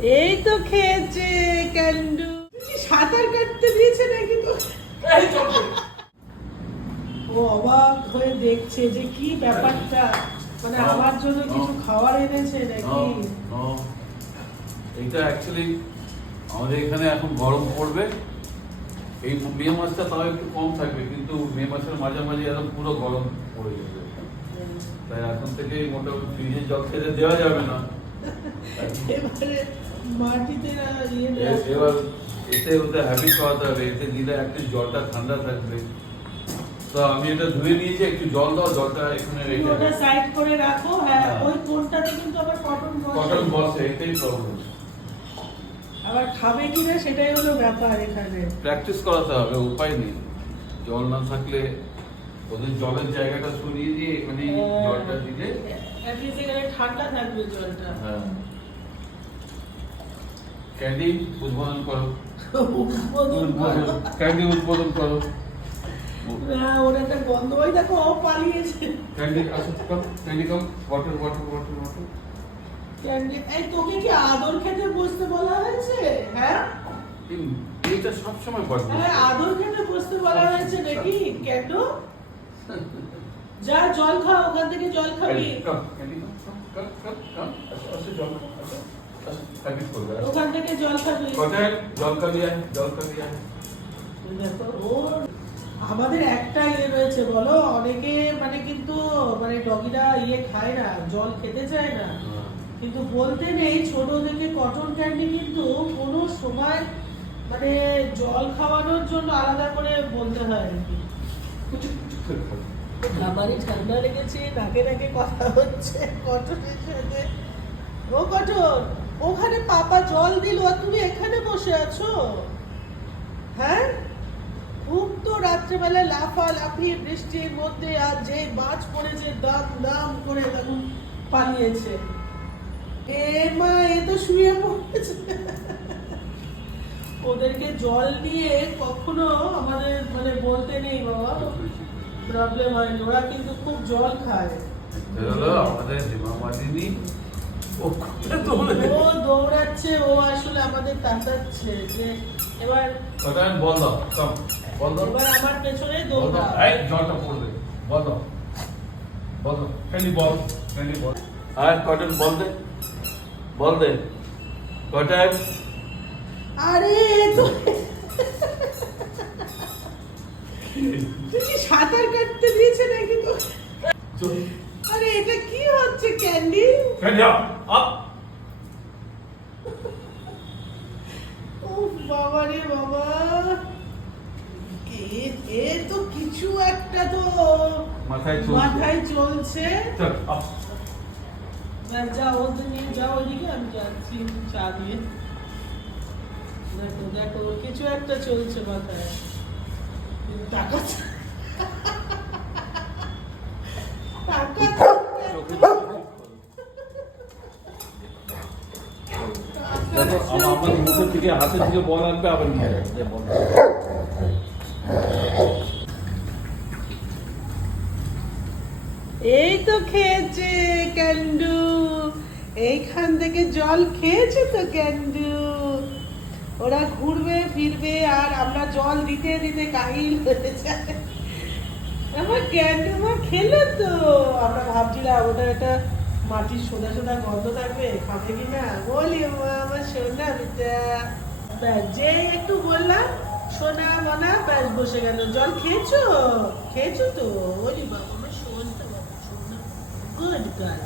এই তো খেয়েছে ক্যান্ডু। সাঁতার কাটতে দিয়েছে নাকি তো? ও অবাক হয়ে দেখছে যে কি ব্যাপারটা, মানে আমার জন্য কিছু খাবার এনেছে নাকি? এইটা অ্যাকচুয়ালি আমাদের এখানে এখন গরম পড়বে, এই মে মাসটা তাও একটু কম থাকবে, কিন্তু মে মাসের মাঝামাঝি একদম পুরো গরম পড়ে যাবে। তাই এখন থেকে মোটামুটি ফ্রিজের জল খেতে দেওয়া যাবে না। এবারে মাটিতে এবার এতে ওদের হ্যাবিট করাতে হবে, এতে দিলে একটু জলটা ঠান্ডা থাকবে। তো আমি এটা ধুয়ে নিয়েছি, একটু জল দাও, জলটা এখানে রেখে ওটা সাইড করে রাখো। হ্যাঁ, ওই কোনটাতে কিন্তু আবার কটন বসে, এটাই প্রবলেম। আবার খাবে কিনা সেটাই হলো ব্যাপার এখানে। প্র্যাকটিস করাতে হবে, উপায় নেই। জল না থাকলে ওদের জলের জায়গাটা সরিয়ে দিয়ে এখানে জলটা দিলে অ্যাটলিস্ট এখানে ঠান্ডা থাকবে জলটা। হ্যাঁ। ক্যান্ডি উদ্বোধন করো, ক্যান্ডি উদ্বোধন করো। না, ওর একটা গন্ধ, ওই দেখো ও পালিয়েছে। ক্যান্ডি আসো, come candy, come water water water water. Candy, এই তোকে কি আদর খেতে বসতে বলা হয়েছে? হ্যাঁ, এইটা সবসময় বলবো। হ্যাঁ, আদর খেতে বসতে বলা হয়েছে নাকি? কেন? যা জল খা, ওখান থেকে জল খাবি। কম ক্যান্ডি, কম কম কম কম আসো আসো, জল আসো আসো, প্র্যাকটিস করবে। ওখান থেকে জল খাবি। কটায় জল খাবি আয়, জল খাবি আয়। দেখো ওর আমাদের একটা রয়েছে বলো, অনেকে মানে কিন্তু মানে ডগিরা খায় না, জল খেতে চায় না, কিন্তু বলতে নেই ছোট থেকে কটন ক্যান্ডি কিন্তু কোনো সময় মানে জল খাওয়ানোর জন্য আলাদা করে বলতে হয় নাকি। খাবারই ঠান্ডা লেগেছে, নাকে নাকে কথা হচ্ছে কটনের সাথে। ও কটন, ওখানে পাপা জল দিল আর তুমি এখানে বসে আছো? হ্যাঁ, খুব তো রাত্রেবেলা লাফালাফি বৃষ্টির মধ্যে, আর যে মাছ পড়েছে দাম দাম করে তখন পালিয়েছে। এ মা, এ তো শুয়ে পড়েছে। ওদেরকে জল দিয়ে কখনো আমাদের মানে বলতে নেই বাবা, প্রবলেম হয়। ওরা কিন্তু খুব জল খায়। আমাদের হিমামালিনী ও দৌড়াচ্ছে, ও আসলে আমাদের তাড়াচ্ছে যে এবার ওটা আমি বল দাও, কম বল দাও। এবার আমার পেছনে বল দৌড়া। দাও, এই জলটা পড়বে, বল দাও, বল দাও, ক্যান্ডি বল, ক্যান্ডি বল। আর কটন বল দে, বল দে কটন। আরে তো তুমি সাঁতার কাটতে দিয়েছে নাকি তো? আরে এটা কি হচ্ছে ক্যান্ডি? Candy up. ও বাবা রে বাবা, এ তো কিছু একটা তো মাথায় চলছে। চল আপ। যাও ওদের নিয়ে যাও, ওইদিকে আমি যাচ্ছি চা দিয়ে। দেখো দেখো, কিছু একটা চলছে মাথায়। টাকা দেখো আমার মুখের থেকে হাতের থেকে বল আনবে, আবার নিয়ে যাবে বল। এই তো খেয়েছে ক্যান্ডু, এইখান থেকে জল খেয়েছে তো ক্যান্ডু। ওরা ঘুরবে ফিরবে আর আমরা জল দিতে দিতে কাহিল হয়ে যায়। আমার ক্যান্ডু মা খেলো তো, আমরা ভাবছিলাম ওটা একটা মাটির সোদা সোদা গন্ধ থাকবে, খাবে কিনা। বলি মা আমার সোনা বেটা, ব্যাস যে একটু বললাম সোনা মনা, ব্যাস বসে গেল। জল খেয়েছো? খেয়েছো তো? বলি বাবা আমার সোনা, বাবা সোনা, গুড গার্ল।